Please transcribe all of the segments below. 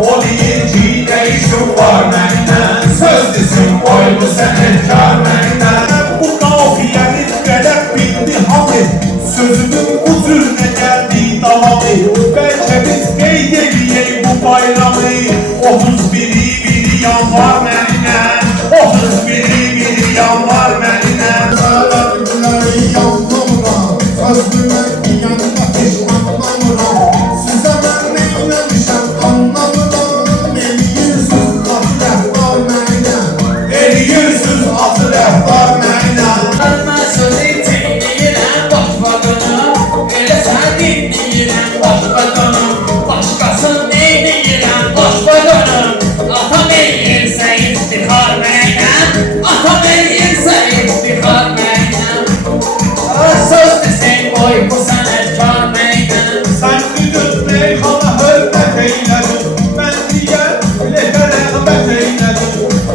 O deyir ki, nə işin var mənlə, söz desin qoy bu sənətkar mənlə. Bu qafiyənin qələt bildi hamı, sözümün bu cürünə gəldi davamı. Bəlkə biz qeyd eləyək bu bayramı, 31-i biri yanvar mənlə, 31-i yanvar mənlə. Sərəbləri yanmıram, sözlülər deyəndə heç anlamıram. Sizə mən neyləmişəm anlamıram. Eləyirsiniz atı rəhbar mənlə, Eləyirsiniz atı rəhbar mənlə. Mən sözü çeynəyirəm başbakanım, elə sən dinləyirəm başbakanım. Başqasını neynəyirəm başbakanım, atam eləyirsə iftixar mənəm, atam eləyirsə iftixar mənəm. Söz desin qoy bu sənətkar mənəm. Sən düdür meyxana hörmət eylədin, mən digər lehə rəğbət eylədin.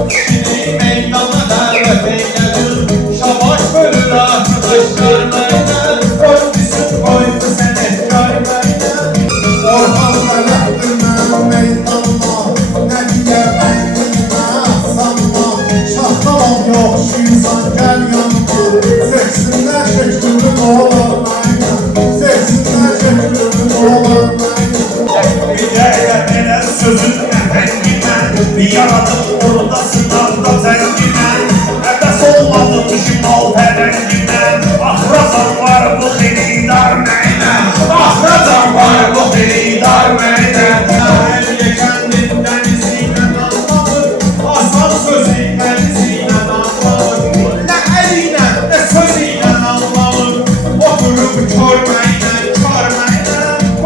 Kişini meydana dəvət eylədin, şabaş bölür arkadaşlar məndən. Qoy desin qoy bu sənətkar məndən. Orhan qələtdir mənim meydanıma, nə diyə bəndinimə sanma. Şahtalam yoxşuysan gəl yanıma, seksinlər şəklimi olar mənə, seksinlər şəklimi olar mənə. Gecəyə belə sözün əhəngimən, yaradım orada sınavda zəngimən. Əbəs olmadım şimal pərəngimən, axıracan var bu xeridar mənə, axıracan var bu xeridar mənə. Əliyə kəndin dənizinə anlamır, asan sözü dənizinə anlamır. Nə əlinə, nə sözüyle anlamır, oturup körməklə, körməklə,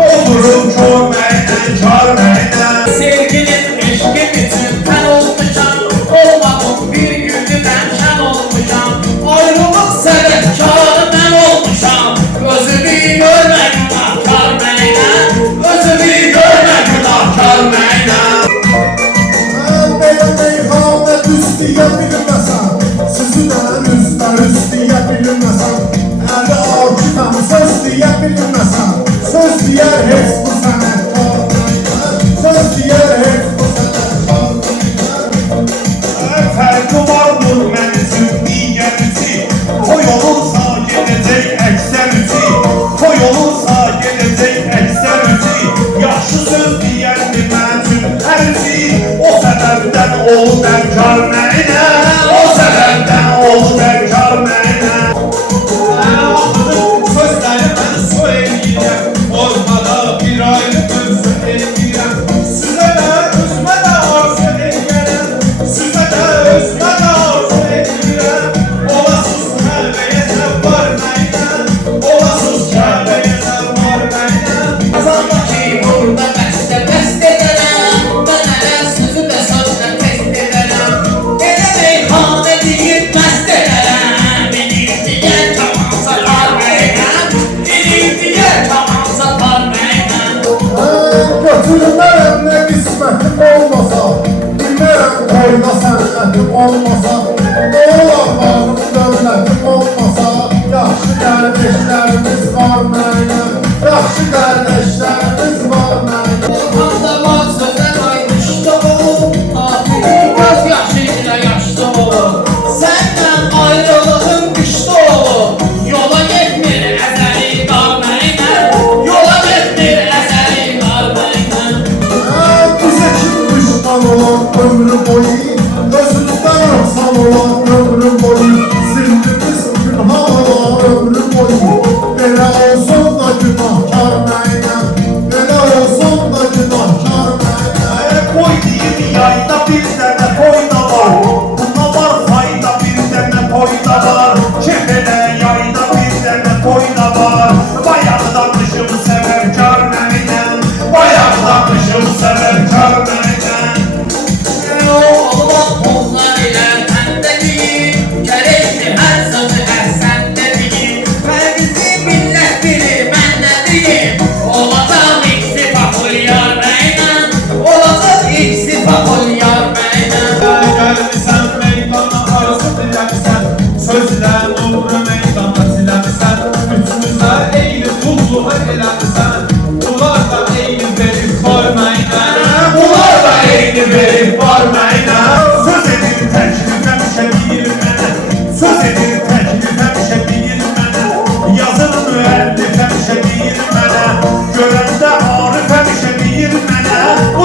oturup körməklə, körməklə. Sevginin eşqim üçün tən olmuşam, olmadım bir gündü mən şən olmuşam. Ayrılıq sədəfkarı mən olmuşam, özümü görmə günahkar mənəm, özümü görmə günahkar mənəm. Belə meyxanə düz deyə bilməsən, sizdən üzlər üst deyə bilməsən, əli akifəm söz deyə bilməsən, söz deyər heç bu sənətkar mənə, söz deyər heç bu sənətkar mənə. Fərqi vardır mən üçün digər üçü, toy olursa gedəcək əksər üçü, toy olursa gedəcək əksər üçü. Yaxşı söz deyərdi mən üçün hər üçü, o səbəbdən oldu dərkar mənə, o səbəbdən oldu dərkar mənə. Axıdır sözləri mən su eləyirəm, ortada bir ayrı mövzu eləyirəm. Sizə də özümə də arzu eləyirəm, sizə də özümə də arzu eləyirəm. Olasız Kəbəyə səvvar məndən, olasız Kəbəyə səvvar məndən. Azandakı burada bəstə edərəm, mən hələ sözü də sözlə test edərəm. Elə meyxanə deyib məst edərəm, benim digər kaman satar mənəm, benim digər kaman satar mənəm. Götürmərəm nə qismətim olmasa, bilmərəm toyda sənətim olmasa, nə olar varım dövlətim olmasa, yaxşı qardeşlərimiz var mənə, yaxşı qardeşlərimiz var mənə. Orhanda var sözlər ayrışda olur, afili göz yaşı ilə yaşda olur. Səndən ayrılığın qışda olur, yola getmir əzəli qar mənəm, yola getmir əzəli qar mənəm. Bizə kim düşman olan ömrü boyu, özümüzdən rəxsan olan ömrü boyu, zillimiz günah olan ömrü boyu. Belə olsun da günahkar mənəm, belə olsun da günahkar mənəm. Qoy deyir yayda bir dənə toy da var, buna var fayda bir dənə toy da var. Kəbədə yayda bir dənə toy da var, bayaqdanmışım səbəbkar mənəm, bayaqdanmışım səbəbkar mənəm. Olmaq onlar ilə məndə deyil, gərəkdir hər sözü əhsəndə deyil. Fərqisi millət bilir mən nə deyim, olacaq ikisi populyar mənəm, olacaq ikisi populyar mənəm. Gəlmisən meydana arzu diləmisən, sözlə nuru meydana siləmisən. Üçümüzə eyni qulluğa eləmisən, bunlar da eyni verib var mənəm. Bu